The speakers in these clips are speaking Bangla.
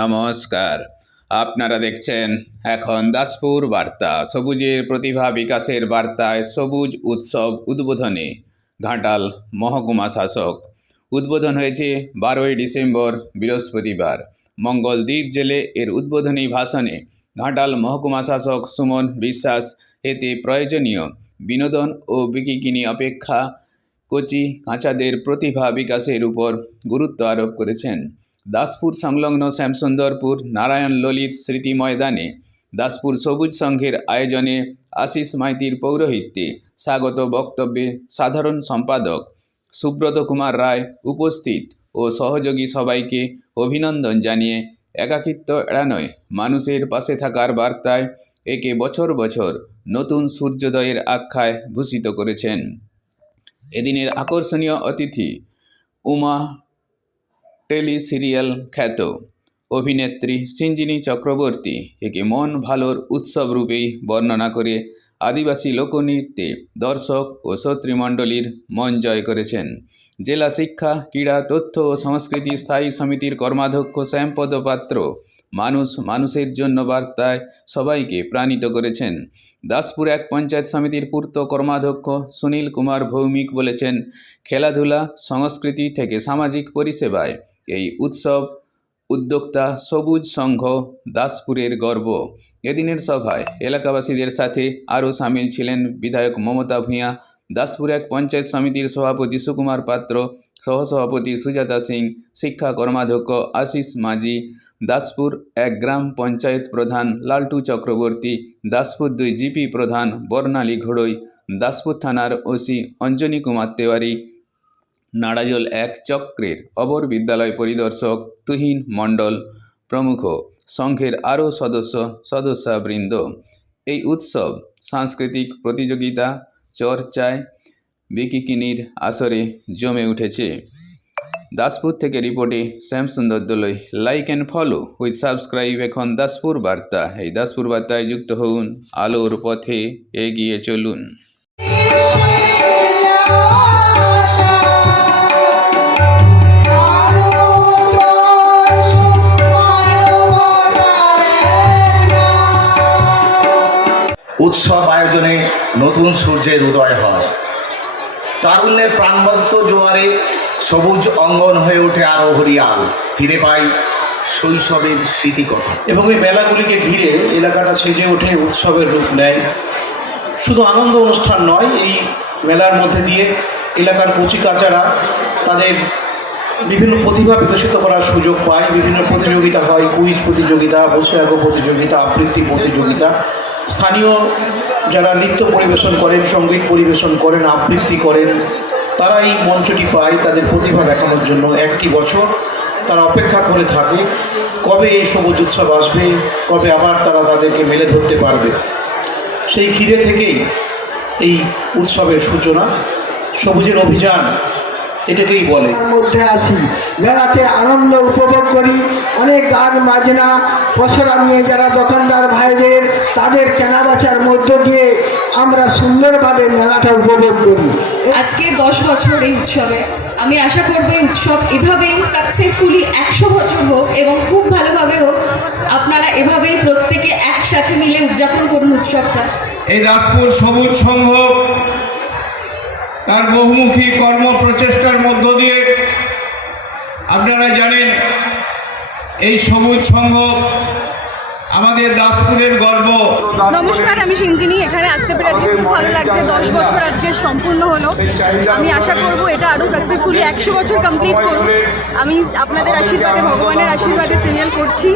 নমস্কার, আপনারা দেখছেন এখন দাসপুর বার্তা। সবুজের প্রতিভা বিকাশের বার্তায় সবুজ উৎসব উদ্বোধনে ঘাটাল মহকুমা শাসক। উদ্বোধন হয়েছে 12ই ডিসেম্বর বৃহস্পতিবার মঙ্গলদ্বীপ জেলে। এর উদ্বোধনী ভাষণে ঘাটাল মহকুমা শাসক সুমন বিশ্বাস এতে প্রয়োজনীয় বিনোদন ও বিকিনি অপেক্ষা কচি কাঁচাদের প্রতিভা বিকাশের উপর গুরুত্ব আরোপ করেছেন। দাসপুর সংলগ্ন শ্যামসুন্দরপুর নারায়ণ ললিত স্মৃতি ময়দানে দাসপুর সবুজ সংঘের আয়োজনে আশিস মাইতির পৌরোহিত্যে স্বাগত বক্তব্যে সাধারণ সম্পাদক সুব্রত কুমার রায় উপস্থিত ও সহযোগী সবাইকে অভিনন্দন জানিয়ে একাকিত্ব এড়ানোয় মানুষের পাশে থাকার বার্তায় একে বছর বছর নতুন সূর্যোদয়ের আখ্যায় ভূষিত করেছেন। এদিনের আকর্ষণীয় অতিথি উমা টেলি সিরিয়াল খ্যাত অভিনেত্রী সিঞ্জিনী চক্রবর্তী একে মন ভালোর উৎসব রূপেই বর্ণনা করে আদিবাসী লোকনৃত্যে দর্শক ও শ্রোতৃমণ্ডলীর মন জয় করেছেন। জেলা শিক্ষা ক্রীড়া তথ্য ও সংস্কৃতি স্থায়ী সমিতির কর্মাধ্যক্ষ শ্যামপদ পাত্র মানুষের জন্য বার্তায় সবাইকে প্রাণিত করেছেন। দাসপুর এক পঞ্চায়েত সমিতির পূর্ত কর্মাধ্যক্ষ সুনীল কুমার ভৌমিক বলেছেন, খেলাধুলা সংস্কৃতি থেকে সামাজিক পরিষেবায় এই উৎসব উদ্যোক্তা সবুজ সংঘ দাসপুরের গর্ব। এদিনের সভায় এলাকাবাসীদের সাথে আরও সামিল ছিলেন বিধায়ক মমতা ভূঁইয়া, দাসপুর এক পঞ্চায়েত সমিতির সভাপতি সুকুমার পাত্র, সহসভাপতি সুজাতা সিং, শিক্ষা কর্মাধ্যক্ষ আশিস মাঝি, দাসপুর এক গ্রাম পঞ্চায়েত প্রধান লালটু চক্রবর্তী, দাসপুর 2 জিপি প্রধান বর্ণালী ঘোড়ই, দাসপুর থানার ওসি অঞ্জনী কুমার তেওয়ারি, নাড়াজল 1 চক্রের অবর বিদ্যালয় পরিদর্শক তুহিন মণ্ডল প্রমুখ, সংঘের আরও সদস্যবৃন্দ। এই উৎসব সাংস্কৃতিক প্রতিযোগিতা, চর্চায়, বিকিনির আসরে জমে উঠেছে। দাসপুর থেকে রিপোর্টে Shyamsundar Doloi. Like and follow with subscribe এখন দাসপুর বার্তা। এই দাসপুর বার্তায় যুক্ত হন, আলোর পথে এগিয়ে চলুন। উৎসব আয়োজনে নতুন সূর্যের উদয় হয়। তারুণ্যের প্রাণবন্ত জোয়ারে সবুজ অঙ্গন হয়ে ওঠে আরো হরিয়াল, ফিরে পাই শৈশবের স্মৃতিকথা। এবং এই মেলাগুলিকে ঘিরে এলাকাটা সেজে ওঠে, উৎসবের রূপ নেয়। শুধু আনন্দ অনুষ্ঠান নয়, এই মেলার মধ্যে দিয়ে এলাকার কচিকাচারা তাদের বিভিন্ন প্রতিভা বিকশিত করার সুযোগ পায়। বিভিন্ন প্রতিযোগিতা হয়, কুইজ প্রতিযোগিতা, বসে আঁকো প্রতিযোগিতা, আবৃত্তি প্রতিযোগিতা। স্থানীয় যারা নৃত্য পরিবেশন করেন, সঙ্গীত পরিবেশন করেন, আবৃত্তি করেন, তারা এই মঞ্চটি পায় তাদের প্রতিভা দেখানোর জন্য। একটি বছর তারা অপেক্ষা করে থাকে কবে এই সবুজ উৎসব আসবে, কবে আবার তারা তাদেরকে মেলে ধরতে পারবে। সেই খিদে থেকেই এই উৎসবের সূচনা। সবুজের অভিযান এটাকেই বলে। মধ্যে আসি, মেলাতে আনন্দ উপভোগ করি, অনেক গান বাজনা পসরা নিয়ে যারা দোকানদার ভাইদের তাদের কেনাবেচার মধ্য দিয়ে আমরা সুন্দরভাবে মেলাটা উপভোগ করি। আজকে 10 বছর এই উৎসবে। আমি আশা করব এই উৎসব এভাবেই সাকসেসফুলি 100 বছর হোক এবং খুব ভালোভাবে হোক। আপনারা এভাবেই প্রত্যেকে একসাথে মিলে উদযাপন করুন উৎসবটা। এই দাসপুর সবুজ সংঘ তার বহুমুখী কর্ম প্রচেষ্টার মধ্য দিয়ে, আপনারা জানেন এই সবুজ সংঘ আমাদের দাসপুরের গর্ব। নমস্কার, আমি সিঞ্জিনী। এখানে আসতে পেরে আজকে খুব ভালো লাগছে। 10 বছর আজকে সম্পূর্ণ হলো। আমি আশা করব এটা আরও সাকসেসফুলি 100 বছর কমপ্লিট করুন। আমি আপনাদের আশীর্বাদে, ভগবানের আশীর্বাদে সিরিয়াল করছি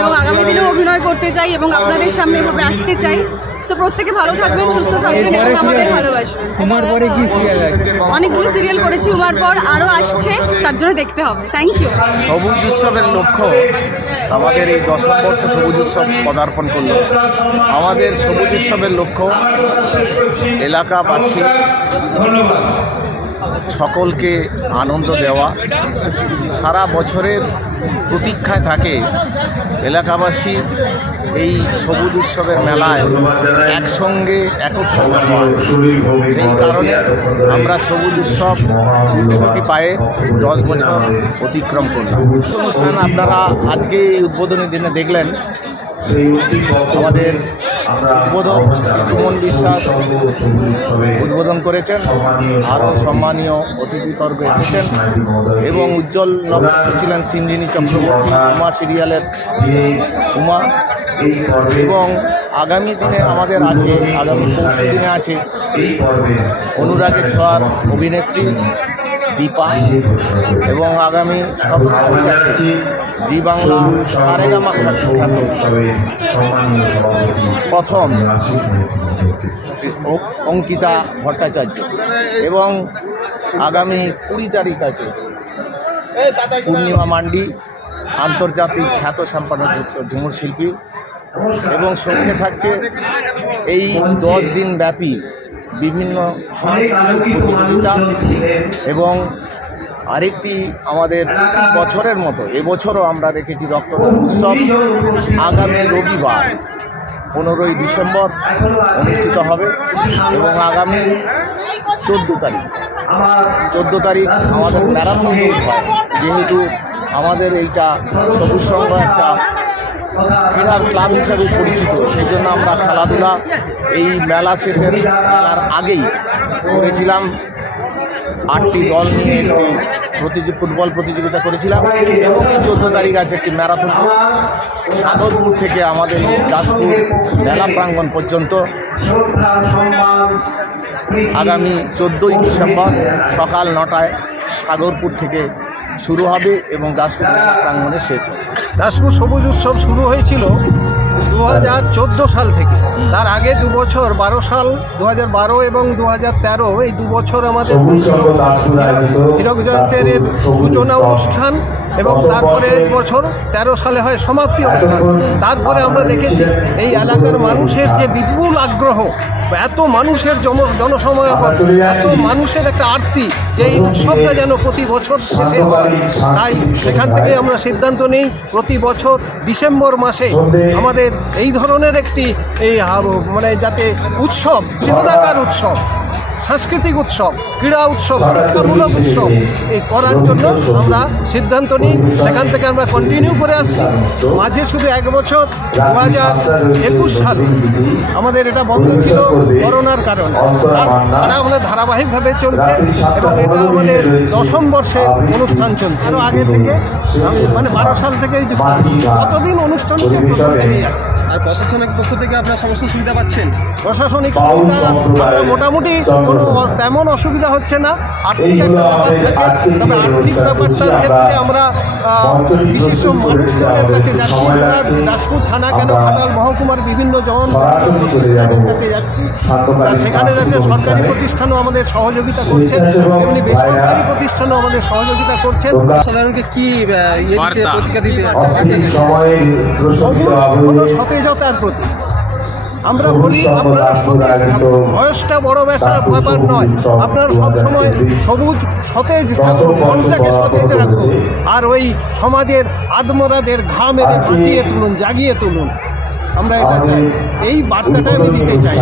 এবং আগামী দিনেও অভিনয় করতে চাই এবং আপনাদের সামনে এভাবে আসতে চাই। সো প্রত্যেকে ভালো থাকবেন, সুস্থ থাকবেন এবং আমাদের ভালোবাসবেন। উমার পরে কি সিরিয়াল আছে? অনেকগুলো সিরিয়াল করেছি, উমার পর আরও আসছে, তার জন্য দেখতে হবে। Thank you. সবুজ উৎসবের লক্ষ্য আমাদের এই 10ম বর্ষ সবুজ উৎসব পদার্পণ করল। আমাদের সবুজ উৎসবের লক্ষ্য এলাকাবাসী সকলকে আনন্দ দেওয়া। সারা বছরের প্রতীক্ষায় থাকে এলাকাবাসী এই সবুজ উৎসবের মেলায় একসঙ্গে একত্রিত হয়। সেই কারণে আমরা সবুজ উৎসব দুটি পায়ে 10 বছর অতিক্রম করলাম। অনুষ্ঠান আপনারা আজকে এই উদ্বোধনী দিনে দেখলেন। আমাদের উদ্বোধক সুমন বিশ্বাস উদ্বোধন করেছেন, আরও সম্মানীয় অতিথিবর্গ এসেছেন এবং উজ্জ্বল নক্ষত্র ছিলেন সিঞ্জিনী চক্রবর্তী, উমা সিরিয়ালের উমা। এবং আগামী দিনে আমাদের আছে, আগামী পরশু দিনে আছে অনুরাগের ছোঁয়ার অভিনেত্রী দীপা, এবং আগামী 17 তারিখ আছে জি বাংলা সারেগামা খ্যাত প্রথম অঙ্কিতা ভট্টাচার্য, এবং আগামী 20 তারিখ আছে পূর্ণিমা মান্ডি, আন্তর্জাতিক খ্যাত সম্পন্ন ঝুমুর শিল্পী। এবং সঙ্গে থাকছে এই 10 দিন ব্যাপী বিভিন্ন সাংস্কৃতিক প্রতিযোগিতা। এবং আরেকটি আমাদের বছরের মতো এবছরও আমরা রেখেছি রক্তদান উৎসব। আগামী রবিবার 15ই ডিসেম্বর অনুষ্ঠিত হবে এবং আগামী 14 তারিখ আমাদের ম্যারাথন দৌড় হয়। যেহেতু আমাদের এইটা সবুজ সংঘ একটা ক্রীড়ার ক্লাব হিসাবে পরিচিত, সেই জন্য আমরা খেলাধুলা এই মেলা শেষের মেলার আগেই করেছিলাম। 8টি দল নিয়ে একটি ফুটবল প্রতিযোগিতা করেছিলাম এবং 14 তারিখ আছে একটি ম্যারাথন সাগরপুর থেকে আমাদের দাসপুর মেলা প্রাঙ্গণ পর্যন্ত। আগামী 14ই ডিসেম্বর সকাল 9টায় সাগরপুর থেকে শুরু হবে এবং দাসপুর মেলা প্রাঙ্গণে শেষ হবে। দাসপুর সবুজ উৎসব শুরু হয়েছিল 2014 সাল থেকে। তার আগে 2 বছর 12 সাল 2012 এবং 2013 এই 2 বছর আমাদের হীরক জয়ন্তের সূচনা অনুষ্ঠান এবং তারপরে বছর 13 সালে হয় সমাপ্তি অনুষ্ঠান। তারপরে আমরা দেখেছি এই এলাকার মানুষের যে বিপুল আগ্রহ, এত মানুষের জনসমাগম, এত মানুষের একটা আরতি যে এই উৎসবটা যেন প্রতি বছর শেষে হয়। তাই সেখান থেকে আমরা সিদ্ধান্ত নিই প্রতি বছর ডিসেম্বর মাসে আমাদের এই ধরনের একটি মানে যাতে উৎসব, বৃহদাকার উৎসব, সাংস্কৃতিক উৎসব, ক্রীড়া উৎসব, শিক্ষামূলক উৎসব এই করার জন্য আমরা সিদ্ধান্ত নিই। সেখান থেকে আমরা কন্টিনিউ করে আসছি। মাঝে শুধু 1 বছর 2021 সালে আমাদের এটা বন্ধ ছিল করোনার কারণে, আর আমাদের ধারাবাহিকভাবে চলছে এবং এটা আমাদের 10ম বর্ষে অনুষ্ঠান চলছে। আরও আগে থেকে মানে 12 সাল থেকে কতদিন অনুষ্ঠান হচ্ছে প্রথম থেকেই আছে। আর প্রশাসনিক পক্ষ থেকে আপনারা সমস্ত সুবিধা পাচ্ছেন? প্রশাসনিক সুবিধা আমরা মোটামুটি কোনো তেমন অসুবিধা হচ্ছে না। আর্থিক একটা ব্যাপার থাকে, তবে আর্থিক ব্যাপারটার ক্ষেত্রে আমরা বিশিষ্ট মানুষজনের কাছে যাচ্ছি। আমরা দাসপুর থানা কেন ঘাটাল মহকুমার বিভিন্ন প্রতিষ্ঠানের কাছে যাচ্ছি। সেখানে যাচ্ছে সরকারি প্রতিষ্ঠানও আমাদের সহযোগিতা করছেন, তেমনি বেসরকারি প্রতিষ্ঠানও আমাদের সহযোগিতা করছেন। সাধারণকে কি প্রতিক্রিয়া দিতে সতেজতার প্রতি আমরা বলি আপনারা সতেজ থাকুন। বয়সটা বড় ব্যাপার নয়, আপনারা সবসময় সবুজ সতেজ থাকুন, মনটাকে সতেজ রাখুন, আর ওই সমাজের আদমরাদের ঘা মেরে বাঁচিয়ে তুলুন, জাগিয়ে তুলুন। আমরা এটা চাই, এই বার্তাটা আমি দিতে চাই।